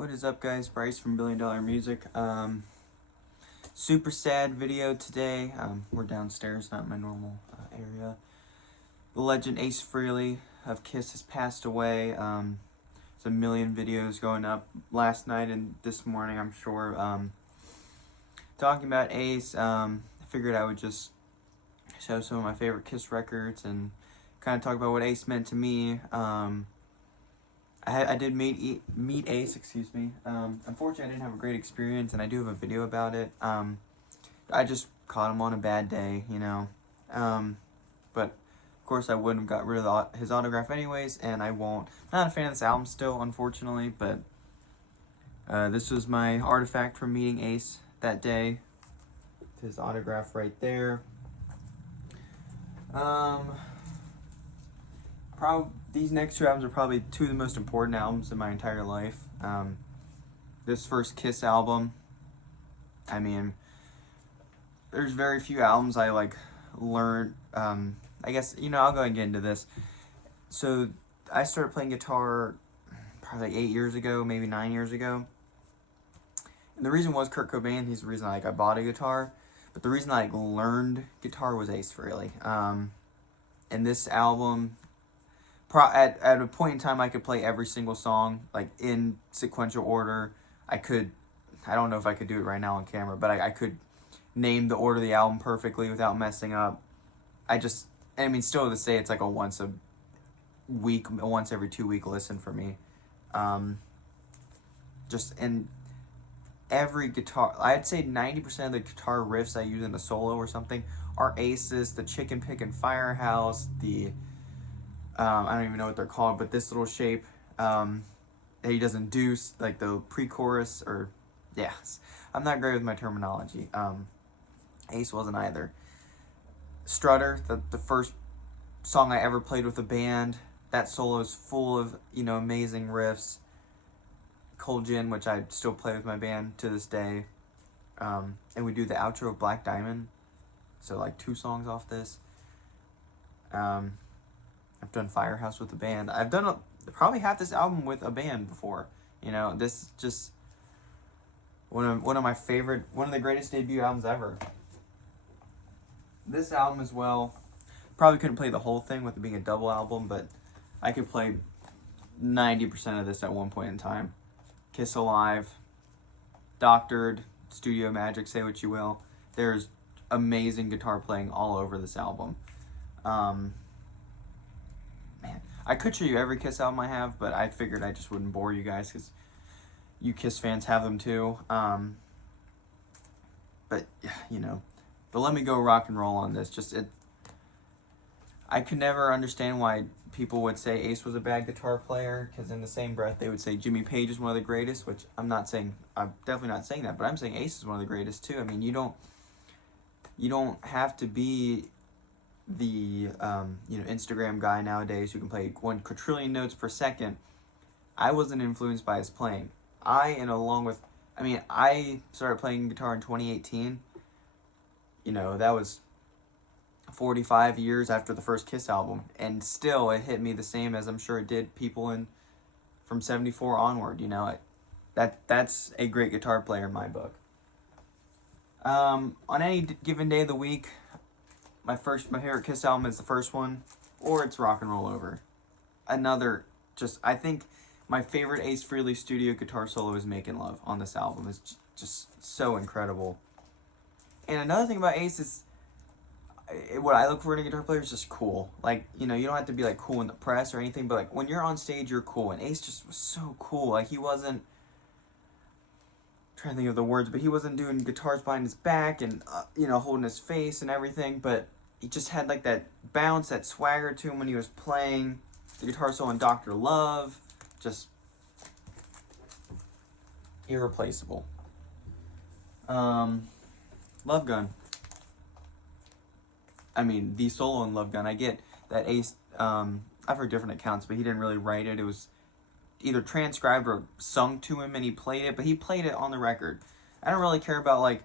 What is up, guys? Bryce from $1 Billion Music. Super sad video today. We're downstairs, not my normal area. The legend Ace Frehley of Kiss has passed away. There's a million videos going up last night and this morning, I'm sure. Talking about Ace, I figured I would just show some of my favorite Kiss records and kind of talk about what Ace meant to me. I did meet Ace, excuse me. Unfortunately, I didn't have a great experience, and I do have a video about it. I just caught him on a bad day, you know. But, of course, I wouldn't have got rid of his autograph anyways, and I won't. Not a fan of this album still, unfortunately, but this was my artifact from meeting Ace that day. His autograph right there. These next two albums are probably two of the most important albums in my entire life. This first Kiss album, I mean, there's very few albums I learned. I guess, you know, I'll go ahead and get into this. So I started playing guitar probably 8 years ago, maybe 9 years ago. And the reason was Kurt Cobain. He's the reason I bought a guitar. But the reason I learned guitar was Ace Frehley. And this album, at a point in time, I could play every single song, in sequential order. I don't know if I could do it right now on camera, but I could name the order of the album perfectly without messing up. Still to this day, it's like a once every 2 week listen for me. In every guitar, I'd say 90% of the guitar riffs I use in a solo or something are Ace's. The Chicken Pickin' Firehouse, I don't even know what they're called, but this little shape that he doesn't do, the pre-chorus, I'm not great with my terminology. Ace wasn't either. Strutter, the first song I ever played with a band, that solo is full of, amazing riffs. Cold Gin, which I still play with my band to this day. And we do the outro of Black Diamond, so 2 songs off this. I've done Firehouse with the band. I've done probably half this album with a band before. This is just one of the greatest debut albums ever. This album as well, probably couldn't play the whole thing with it being a double album, but I could play 90% of this at one point in time. Kiss Alive, Doctored, Studio Magic, say what you will. There's amazing guitar playing all over this album. I could show you every Kiss album I have, but I figured I just wouldn't bore you guys because you Kiss fans have them too. But let me go rock and roll on this. I could never understand why people would say Ace was a bad guitar player, because in the same breath they would say Jimmy Page is one of the greatest, which I'm definitely not saying that, but I'm saying Ace is one of the greatest too. I mean, you don't have to be the Instagram guy nowadays who can play 1 quadrillion notes per second. I wasn't influenced by his playing. I started playing guitar in 2018. That was 45 years after the first Kiss album, and still it hit me the same as I'm sure it did people from 74 onward. That's a great guitar player in my book. On any given day of the week, my favorite Kiss album is the first one, or it's Rock and Roll Over. I think my favorite Ace Frehley studio guitar solo is Makin' Love on this album. It's just so incredible. And another thing about Ace is, what I look for in a guitar player is just cool. You don't have to be cool in the press or anything, but when you're on stage, you're cool. And Ace just was so cool. He wasn't, trying to think of the words, but he wasn't doing guitars behind his back and holding his face and everything, but he just had that bounce, that swagger to him when he was playing the guitar solo in Dr. Love. Just irreplaceable. Love Gun. The solo in Love Gun, I get that Ace, I've heard different accounts, but he didn't really write it. It was either transcribed or sung to him and he played it, but he played it on the record. I don't really care about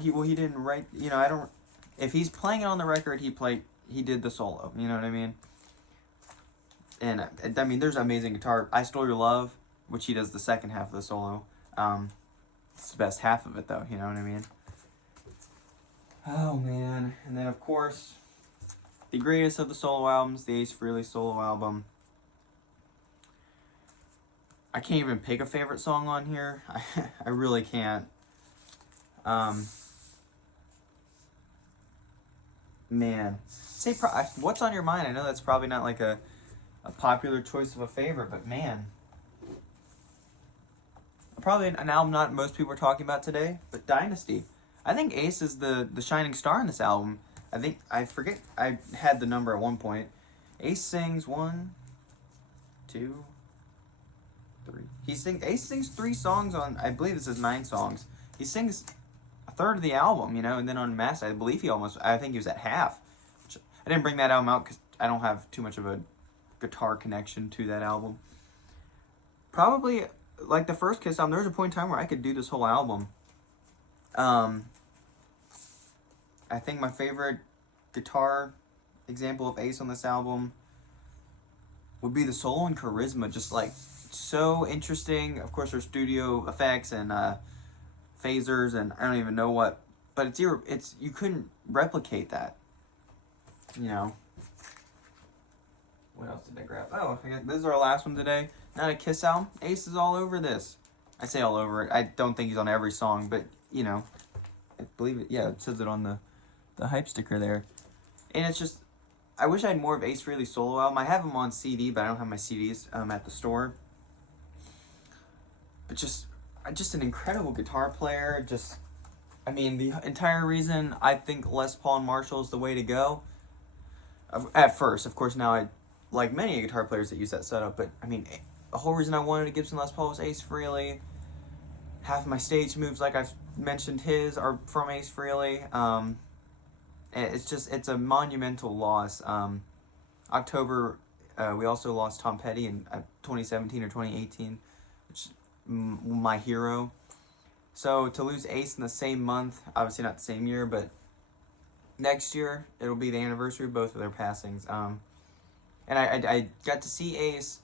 he didn't write, if he's playing it on the record, he did the solo, you know what I mean? And there's amazing guitar. I Stole Your Love, which he does the second half of the solo. It's the best half of it, though, you know what I mean? Oh, man. And then, of course, the greatest of the solo albums, the Ace Frehley solo album. I can't even pick a favorite song on here. I really can't. Man. Say, what's on your mind? I know that's probably not like a popular choice of a favorite, but man. Probably an album not most people are talking about today, but Dynasty. I think Ace is the shining star in this album. I forget, I had the number at one point. Ace sings 1, 2, 3. Ace sings 3 songs on, I believe this is 9 songs. He sings a third of the album, you know, and then on Master, I think he was at half. I didn't bring that album out because I don't have too much of a guitar connection to that album. Probably, like the first Kiss album, there was a point in time where I could do this whole album. I think my favorite guitar example of Ace on this album would be the solo and Charisma. Just like so interesting. Of course, there's studio effects and phasers and I don't even know what, but it's you couldn't replicate that. You know. What else did I grab? Oh, this is our last one today. Not a Kiss album. Ace is all over this. I say all over it. I don't think he's on every song, but you know, I believe it. Yeah, it says it on the hype sticker there. And it's just, I wish I had more of Ace Frehley's solo album. I have them on CD, but I don't have my CDs at the store. But just an incredible guitar player. Just, I mean, the entire reason I think Les Paul and Marshall is the way to go. At first, of course, now I like many guitar players that use that setup. But I mean, the whole reason I wanted a Gibson Les Paul was Ace Frehley. Half of my stage moves, like I've mentioned, are from Ace Frehley. It's a monumental loss. October, we also lost Tom Petty in 2017 or 2018, which is my hero. So to lose Ace in the same month, obviously not the same year, but next year it'll be the anniversary of both of their passings. And I got to see Ace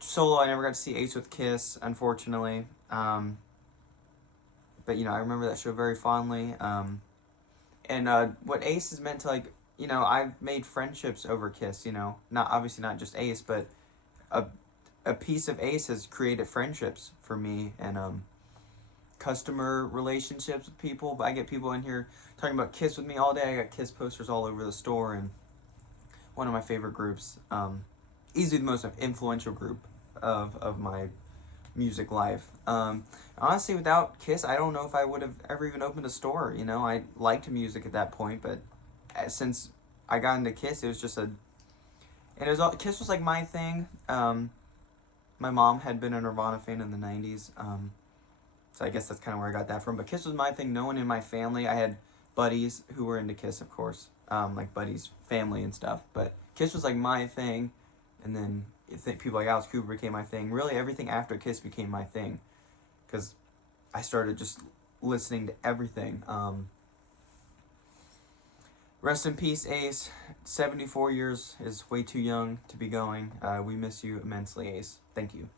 solo. I never got to see Ace with Kiss, unfortunately. But you know, I remember that show very fondly. And what Ace has meant to, like, you know, I've made friendships over Kiss, you know. Obviously not just Ace, but a piece of Ace has created friendships for me and customer relationships with people. But I get people in here talking about Kiss with me all day. I got Kiss posters all over the store, and one of my favorite groups. Easily the most influential group of my music life. Honestly, without Kiss, I don't know if I would have ever even opened a store. You know, I liked music at that point, but since I got into Kiss, it was just Kiss was like my thing. My mom had been a Nirvana fan in the 90s, so I guess that's kind of where I got that from. But Kiss was my thing. No one in my family. I had buddies who were into Kiss, of course, like buddies, family and stuff. But Kiss was like my thing, and then people like Alice Cooper became my thing. Really, everything after Kiss became my thing, because I started just listening to everything. Rest in peace, Ace. 74 years is way too young to be going. We miss you immensely, Ace. Thank you.